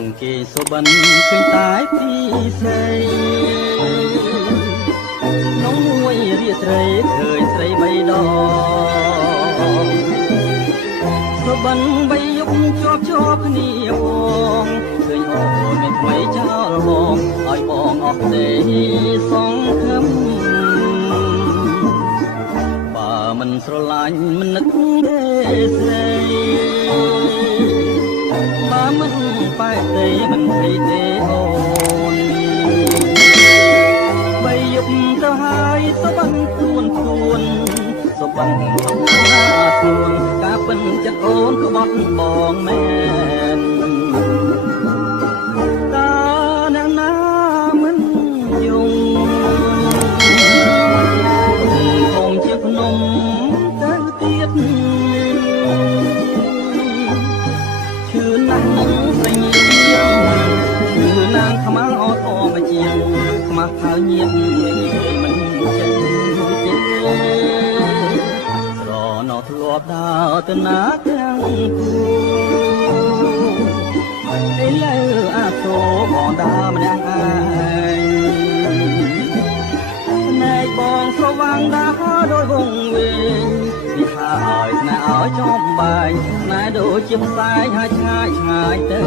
ងគេសុបិនឃើញតែពីស្រីនំមួយរាត្រីឃើញស្រីបីដងសុបិនបីយប់ជាប់គ្នាបងឃើញអូនមានថ្មីចោលបងឲ្យបងអស់ទេសងខឹមបើមិនស្រឡាញ់មិននឹកទេស្រីបើមិនបែកទេមិនភ័យទេអូនបីយប់ទៅហើយសុបិនខ្លួនសុបិនក្នុងណាខ្លួនការពិនចិត្តអូនក៏បត់បងមែនតើអ្នកណាមិនយំคงជាភ្នំទៅទៀតឈឺណាស់នឹងស្រីញៀមឈឺណាស់ខ្មៅអត់អមជាងខ្មាស់ខៅញៀមមិនចេញទេស្រណោធ្លាប់ដើរទៅណាទាំងគូឥឡូវអាសូរបងដើរម្នាក់ឯងណែបងស្រវាំងដើរដោយវងវែងនេះថាឲ្យស្នេហ៍ឲ្យចំបែងណែដូចជាផ្សែងហើយឆ្ងាយទៅ